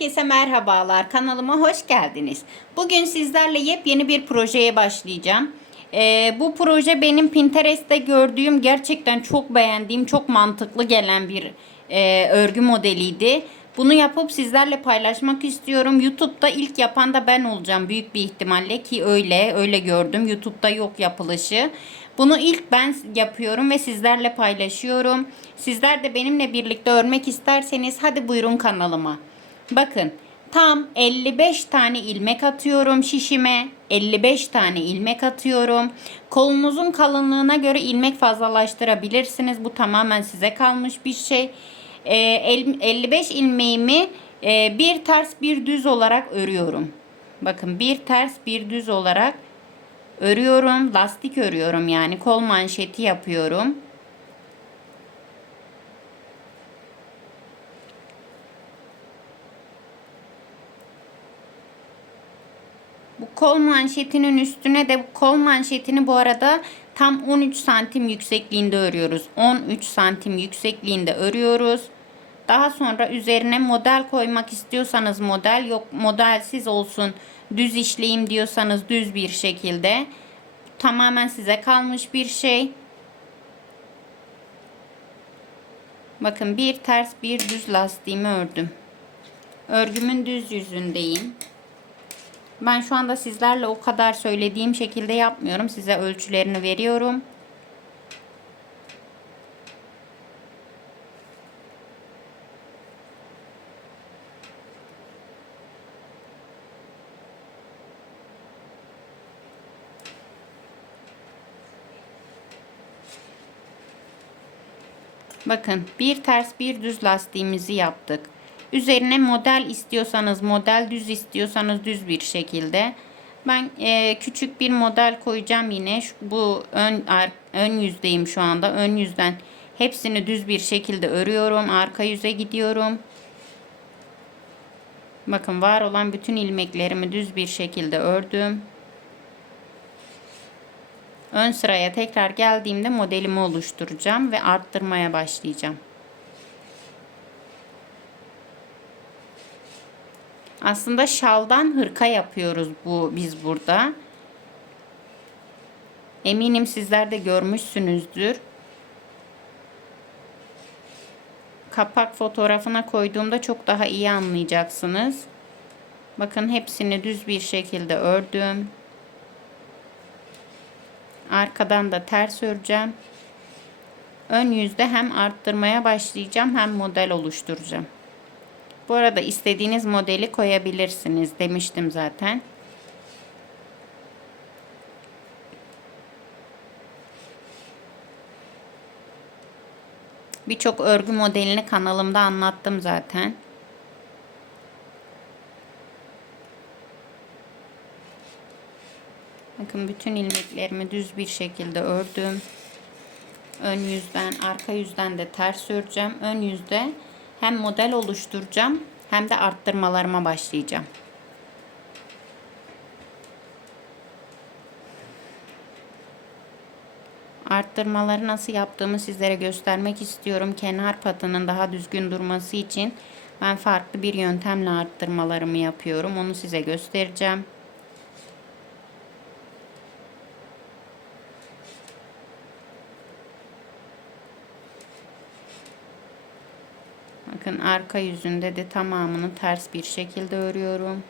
Herkese merhabalar. Kanalıma hoş geldiniz. Bugün sizlerle yepyeni bir projeye başlayacağım. Ee, bu proje benim Pinterest'te gördüğüm gerçekten çok beğendiğim, çok mantıklı gelen bir e, örgü modeliydi. Bunu yapıp sizlerle paylaşmak istiyorum. YouTube'da ilk yapan da ben olacağım büyük bir ihtimalle ki öyle, öyle gördüm. YouTube'da yok yapılışı. Bunu ilk ben yapıyorum ve sizlerle paylaşıyorum. Sizler de benimle birlikte örmek isterseniz hadi buyurun kanalıma. Bakın tam 55 tane ilmek atıyorum şişime. 55 tane ilmek atıyorum. Kolunuzun kalınlığına göre ilmek fazlalaştırabilirsiniz. Bu tamamen size kalmış bir şey. Ee, el- 55 ilmeğimi e, bir ters bir düz olarak örüyorum. Bakın bir ters bir düz olarak örüyorum. Lastik örüyorum yani kol manşeti yapıyorum. Kol manşetinin üstüne de kol manşetini bu arada tam 13 santim yüksekliğinde örüyoruz. 13 santim yüksekliğinde örüyoruz. Daha sonra üzerine model koymak istiyorsanız model yok modelsiz olsun düz işleyeyim diyorsanız düz bir şekilde tamamen size kalmış bir şey. Bakın bir ters bir düz lastiğimi ördüm. Örgümün düz yüzündeyim. Ben şu anda sizlerle o kadar söylediğim şekilde yapmıyorum. Size ölçülerini veriyorum. Bakın bir ters bir düz lastiğimizi yaptık. Üzerine model istiyorsanız model düz istiyorsanız düz bir şekilde. Ben e, küçük bir model koyacağım yine. Şu, bu ön ar, ön yüzdeyim şu anda. Ön yüzden hepsini düz bir şekilde örüyorum. Arka yüze gidiyorum. Bakın var olan bütün ilmeklerimi düz bir şekilde ördüm. Ön sıraya tekrar geldiğimde modelimi oluşturacağım ve arttırmaya başlayacağım. Aslında şaldan hırka yapıyoruz bu biz burada. Eminim sizler de görmüşsünüzdür. Kapak fotoğrafına koyduğumda çok daha iyi anlayacaksınız. Bakın hepsini düz bir şekilde ördüm. Arkadan da ters öreceğim. Ön yüzde hem arttırmaya başlayacağım hem model oluşturacağım. Bu arada istediğiniz modeli koyabilirsiniz demiştim zaten. Birçok örgü modelini kanalımda anlattım zaten. Bakın bütün ilmeklerimi düz bir şekilde ördüm. Ön yüzden, arka yüzden de ters öreceğim. Ön yüzde hem model oluşturacağım hem de arttırmalarıma başlayacağım. Arttırmaları nasıl yaptığımı sizlere göstermek istiyorum. Kenar patının daha düzgün durması için ben farklı bir yöntemle arttırmalarımı yapıyorum. Onu size göstereceğim. Bakın arka yüzünde de tamamını ters bir şekilde örüyorum.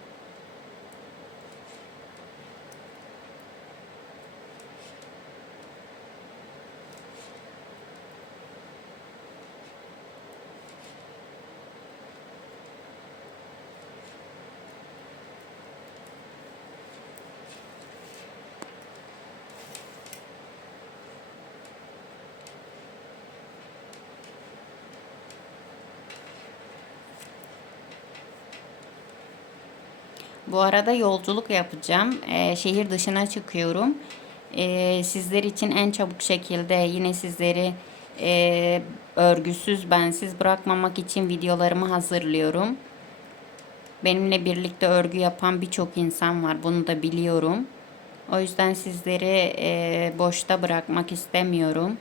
Bu arada yolculuk yapacağım. Ee, şehir dışına çıkıyorum. Ee, sizler için en çabuk şekilde yine sizleri e, örgüsüz, bensiz bırakmamak için videolarımı hazırlıyorum. Benimle birlikte örgü yapan birçok insan var. Bunu da biliyorum. O yüzden sizleri e, boşta bırakmak istemiyorum.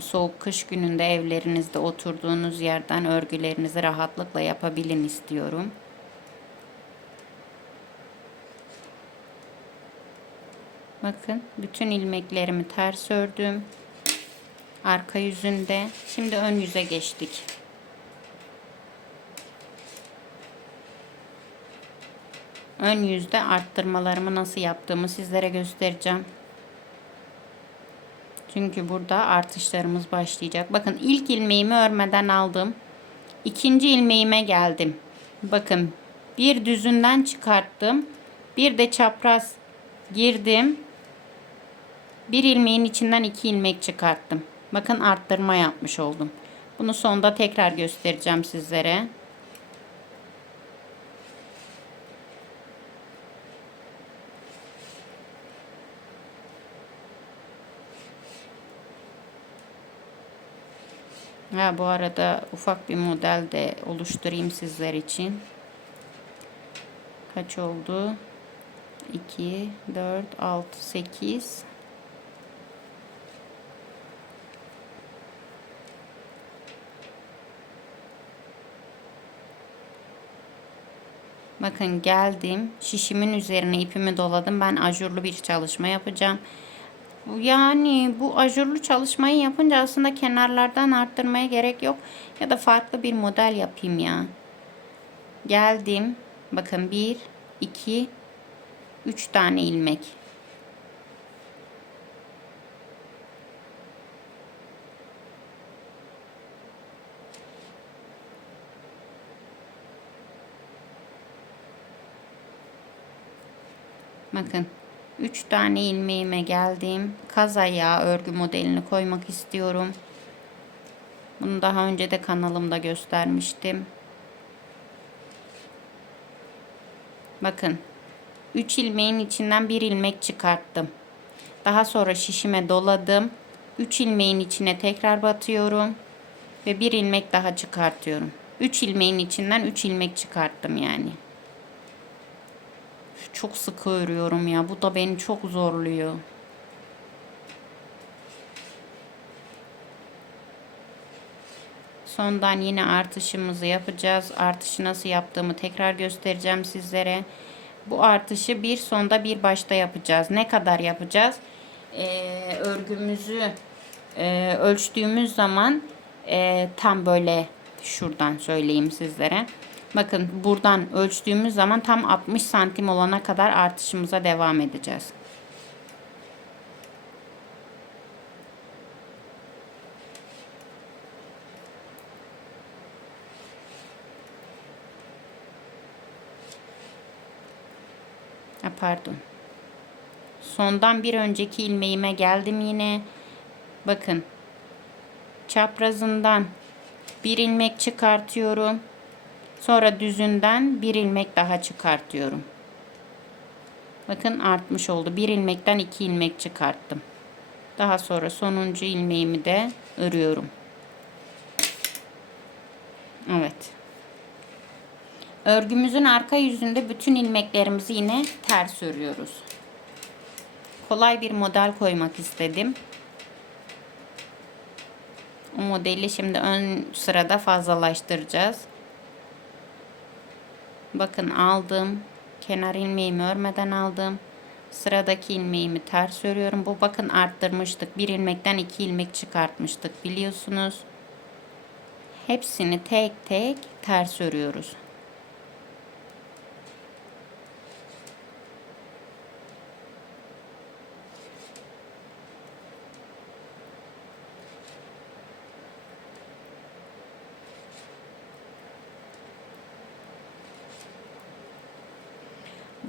Soğuk kış gününde evlerinizde oturduğunuz yerden örgülerinizi rahatlıkla yapabilin istiyorum. Bakın bütün ilmeklerimi ters ördüm. Arka yüzünde. Şimdi ön yüze geçtik. Ön yüzde arttırmalarımı nasıl yaptığımı sizlere göstereceğim. Çünkü burada artışlarımız başlayacak. Bakın ilk ilmeğimi örmeden aldım. İkinci ilmeğime geldim. Bakın bir düzünden çıkarttım. Bir de çapraz girdim. Bir ilmeğin içinden iki ilmek çıkarttım. Bakın arttırma yapmış oldum. Bunu sonda tekrar göstereceğim sizlere. Ha, bu arada ufak bir model de oluşturayım sizler için. Kaç oldu? 2, 4, 6, 8. Bakın geldim. Şişimin üzerine ipimi doladım. Ben ajurlu bir çalışma yapacağım. Yani bu ajurlu çalışmayı yapınca aslında kenarlardan arttırmaya gerek yok. Ya da farklı bir model yapayım ya. Geldim. Bakın bir, iki, üç tane ilmek. Bakın 3 tane ilmeğime geldim. Kaz ayağı örgü modelini koymak istiyorum. Bunu daha önce de kanalımda göstermiştim. Bakın 3 ilmeğin içinden bir ilmek çıkarttım. Daha sonra şişime doladım. 3 ilmeğin içine tekrar batıyorum ve bir ilmek daha çıkartıyorum. 3 ilmeğin içinden 3 ilmek çıkarttım yani. Çok sıkı örüyorum ya. Bu da beni çok zorluyor. Sondan yine artışımızı yapacağız. Artışı nasıl yaptığımı tekrar göstereceğim sizlere. Bu artışı bir sonda bir başta yapacağız. Ne kadar yapacağız? Ee, örgümüzü e, ölçtüğümüz zaman e, tam böyle şuradan söyleyeyim sizlere. Bakın buradan ölçtüğümüz zaman tam 60 santim olana kadar artışımıza devam edeceğiz. Pardon. Sondan bir önceki ilmeğime geldim yine. Bakın. Çaprazından bir ilmek çıkartıyorum. Sonra düzünden bir ilmek daha çıkartıyorum. Bakın artmış oldu. Bir ilmekten iki ilmek çıkarttım. Daha sonra sonuncu ilmeğimi de örüyorum. Evet. Örgümüzün arka yüzünde bütün ilmeklerimizi yine ters örüyoruz. Kolay bir model koymak istedim. O modeli şimdi ön sırada fazlalaştıracağız. Bakın aldım. Kenar ilmeğimi örmeden aldım. Sıradaki ilmeğimi ters örüyorum. Bu bakın arttırmıştık. Bir ilmekten iki ilmek çıkartmıştık biliyorsunuz. Hepsini tek tek ters örüyoruz.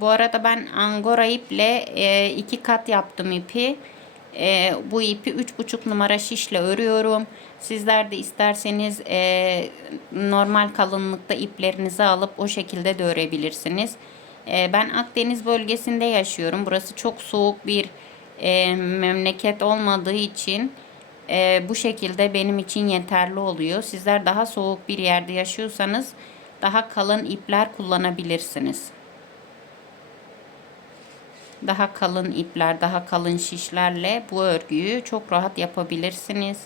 Bu arada ben angora iple e, iki kat yaptım ipi. E, bu ipi üç buçuk numara şişle örüyorum. Sizler de isterseniz e, normal kalınlıkta iplerinizi alıp o şekilde de örebilirsiniz. E, ben Akdeniz bölgesinde yaşıyorum. Burası çok soğuk bir e, memleket olmadığı için e, bu şekilde benim için yeterli oluyor. Sizler daha soğuk bir yerde yaşıyorsanız daha kalın ipler kullanabilirsiniz daha kalın ipler, daha kalın şişlerle bu örgüyü çok rahat yapabilirsiniz.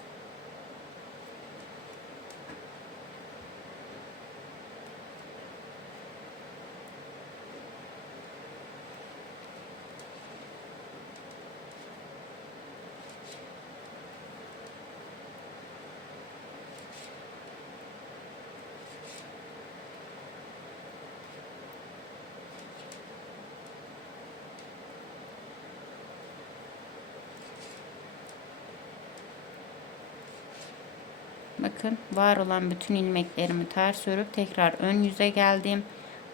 Bakın var olan bütün ilmeklerimi ters örüp tekrar ön yüze geldim.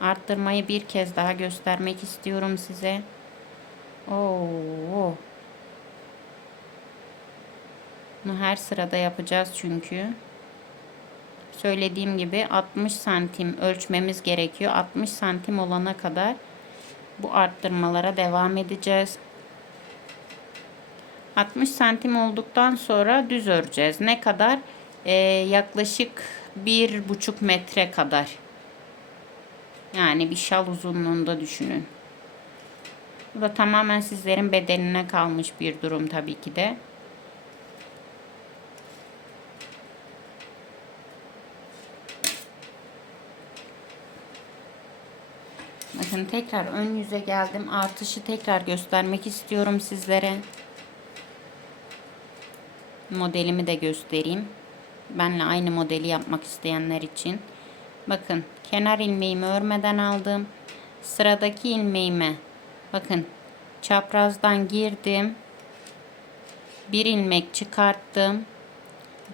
Arttırmayı bir kez daha göstermek istiyorum size. Oo. Bunu her sırada yapacağız çünkü. Söylediğim gibi 60 santim ölçmemiz gerekiyor. 60 santim olana kadar bu arttırmalara devam edeceğiz. 60 santim olduktan sonra düz öreceğiz. Ne kadar? Ee, yaklaşık bir buçuk metre kadar. Yani bir şal uzunluğunda düşünün. Bu da tamamen sizlerin bedenine kalmış bir durum tabii ki de. Bakın tekrar ön yüze geldim. Artışı tekrar göstermek istiyorum sizlere. Modelimi de göstereyim. Benle aynı modeli yapmak isteyenler için. Bakın kenar ilmeğimi örmeden aldım. Sıradaki ilmeğime bakın çaprazdan girdim. Bir ilmek çıkarttım.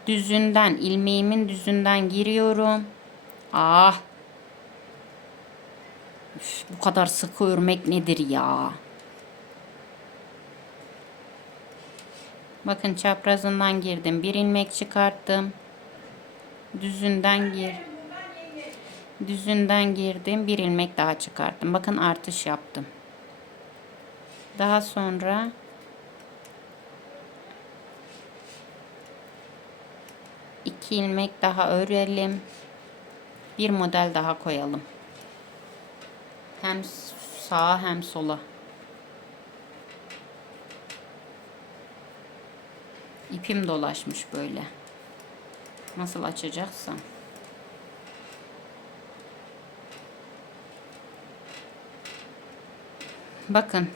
Düzünden ilmeğimin düzünden giriyorum. Ah Üf, bu kadar sıkı örmek nedir ya? Bakın çaprazından girdim. Bir ilmek çıkarttım. Düzünden gir. Düzünden girdim. Bir ilmek daha çıkarttım. Bakın artış yaptım. Daha sonra iki ilmek daha örelim. Bir model daha koyalım. Hem sağa hem sola. İpim dolaşmış böyle. Nasıl açacaksam. Bakın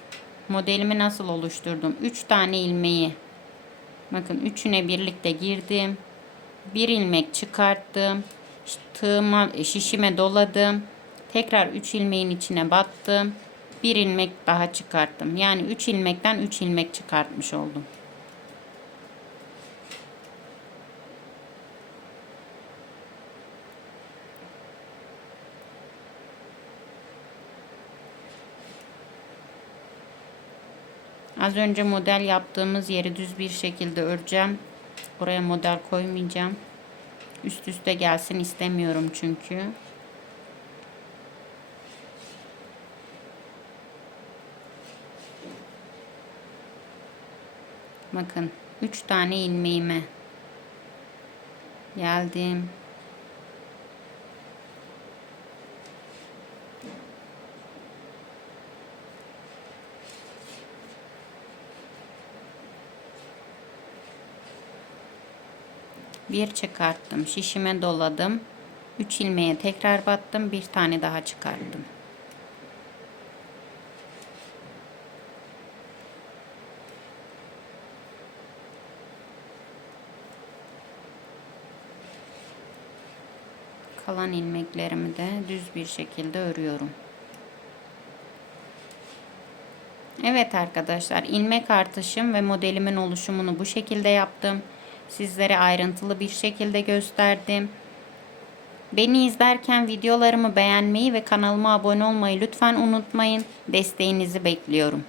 modelimi nasıl oluşturdum. 3 tane ilmeği. Bakın üçüne birlikte girdim. Bir ilmek çıkarttım. Tığıma, şişime doladım. Tekrar 3 ilmeğin içine battım. Bir ilmek daha çıkarttım. Yani 3 ilmekten 3 ilmek çıkartmış oldum. Az önce model yaptığımız yeri düz bir şekilde öreceğim. Oraya model koymayacağım. Üst üste gelsin istemiyorum çünkü. Bakın 3 tane ilmeğime geldim. Bir çıkarttım. Şişime doladım. 3 ilmeğe tekrar battım. Bir tane daha çıkarttım. Kalan ilmeklerimi de düz bir şekilde örüyorum. Evet arkadaşlar ilmek artışım ve modelimin oluşumunu bu şekilde yaptım. Sizlere ayrıntılı bir şekilde gösterdim. Beni izlerken videolarımı beğenmeyi ve kanalıma abone olmayı lütfen unutmayın. Desteğinizi bekliyorum.